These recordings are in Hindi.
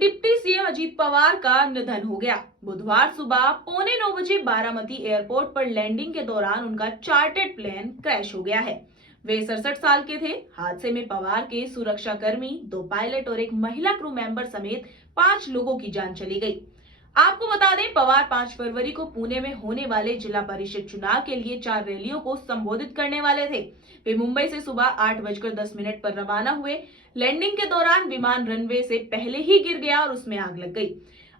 डिप्टी सीएम अजीत पवार का निधन हो गया। बुधवार सुबह 8:45 बजे बारामती एयरपोर्ट पर लैंडिंग के दौरान उनका चार्टर्ड प्लेन क्रैश हो गया है। वे 67 साल के थे। हादसे में पवार के सुरक्षाकर्मी, 2 पायलट और एक महिला क्रू मेंबर समेत 5 लोगों की जान चली गई। आपको बता दें, पवार 5 फरवरी को पुणे में होने वाले जिला परिषद चुनाव के लिए 4 रैलियों को संबोधित करने वाले थे। वे मुंबई से सुबह 8:10 पर रवाना हुए। लैंडिंग के दौरान विमान रनवे से पहले ही गिर गया और उसमें आग लग गई।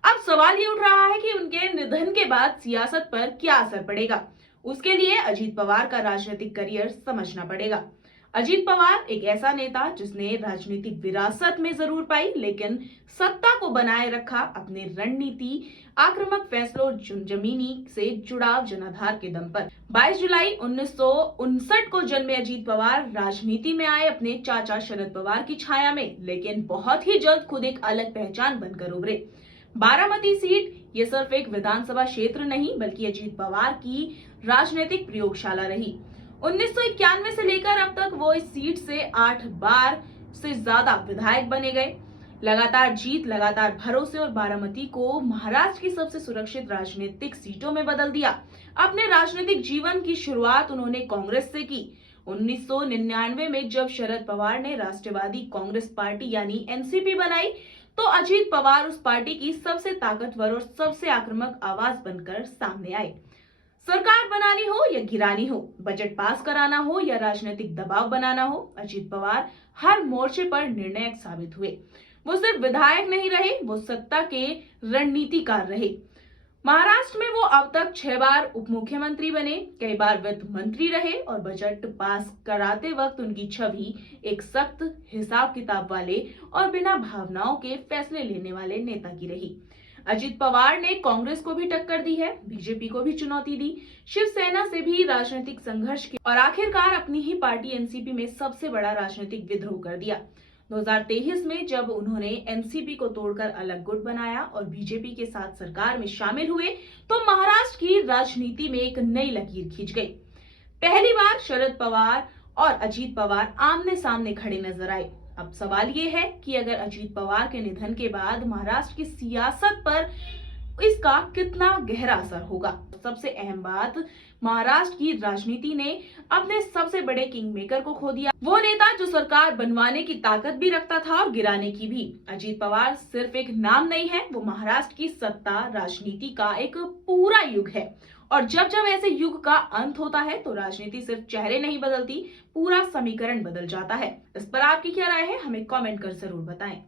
अब सवाल ये उठ रहा है कि उनके निधन के बाद सियासत पर क्या असर पड़ेगा। उसके लिए अजीत पवार का राजनीतिक करियर समझना पड़ेगा। अजीत पवार एक ऐसा नेता जिसने राजनीतिक विरासत में जरूर पाई, लेकिन सत्ता को बनाए रखा अपने रणनीति, आक्रामक फैसलों, जमीनी से जुड़ाव, जनाधार के दम पर। 22 जुलाई 1959 को जन्मे अजीत पवार राजनीति में आए अपने चाचा शरद पवार की छाया में, लेकिन बहुत ही जल्द खुद एक अलग पहचान बनकर उभरे। बारामती सीट ये सिर्फ एक विधानसभा क्षेत्र नहीं, बल्कि अजीत पवार की राजनीतिक प्रयोगशाला रही। 1991 से लेकर अब तक वो इस सीट से 8 बार से ज्यादा विधायक बने गए। लगातार जीत, लगातार भरोसे और बारामती को महाराष्ट्र की सबसे सुरक्षित राजनीतिक सीटों में बदल दिया। अपने राजनीतिक जीवन की शुरुआत उन्होंने कांग्रेस से की। 1999 में जब शरद पवार ने राष्ट्रवादी कांग्रेस पार्टी यानी एनसीपी बनाई, तो अजीत पवार उस पार्टी की सबसे ताकतवर और सबसे आक्रामक आवाज बनकर सामने आए। सरकार बनानी हो या गिरानी हो, बजट पास कराना हो या राजनीतिक दबाव बनाना हो, अजीत पवार हर मोर्चे पर निर्णायक साबित हुए। वो सिर्फ विधायक नहीं रहे, वो सत्ता के रणनीतिकार रहे। महाराष्ट्र में वो अब तक 6 बार उप मुख्यमंत्री बने, कई बार वित्त मंत्री रहे और बजट पास कराते वक्त उनकी छवि एक सख्त, हिसाब किताब वाले और बिना भावनाओं के फैसले लेने वाले नेता की रही। अजीत पवार ने कांग्रेस को भी टक्कर दी है, बीजेपी को भी चुनौती दी, शिवसेना से भी राजनीतिक संघर्ष किया और आखिरकार अपनी ही पार्टी एनसीपी में सबसे बड़ा राजनीतिक विद्रोह कर दिया। 2023 में जब उन्होंने एनसीपी को तोड़कर अलग गुट बनाया और बीजेपी के साथ सरकार में शामिल हुए, तो महाराष्ट्र की राजनीति में एक नई लकीर खींच गई। पहली बार शरद पवार और अजीत पवार आमने सामने खड़े नजर आए। अब सवाल ये है कि अगर अजीत पवार के निधन के बाद महाराष्ट्र की सियासत पर इसका कितना गहरा असर होगा। सबसे अहम बात, महाराष्ट्र की राजनीति ने अपने सबसे बड़े किंग मेकर को खो दिया। वो नेता जो सरकार बनवाने की ताकत भी रखता था और गिराने की भी। अजीत पवार सिर्फ एक नाम नहीं है, वो महाराष्ट्र की सत्ता राजनीति का एक पूरा युग है। और जब जब ऐसे युग का अंत होता है, तो राजनीति सिर्फ चेहरे नहीं बदलती, पूरा समीकरण बदल जाता है। इस पर आपकी क्या राय है, हमें कमेंट कर जरूर बताएं।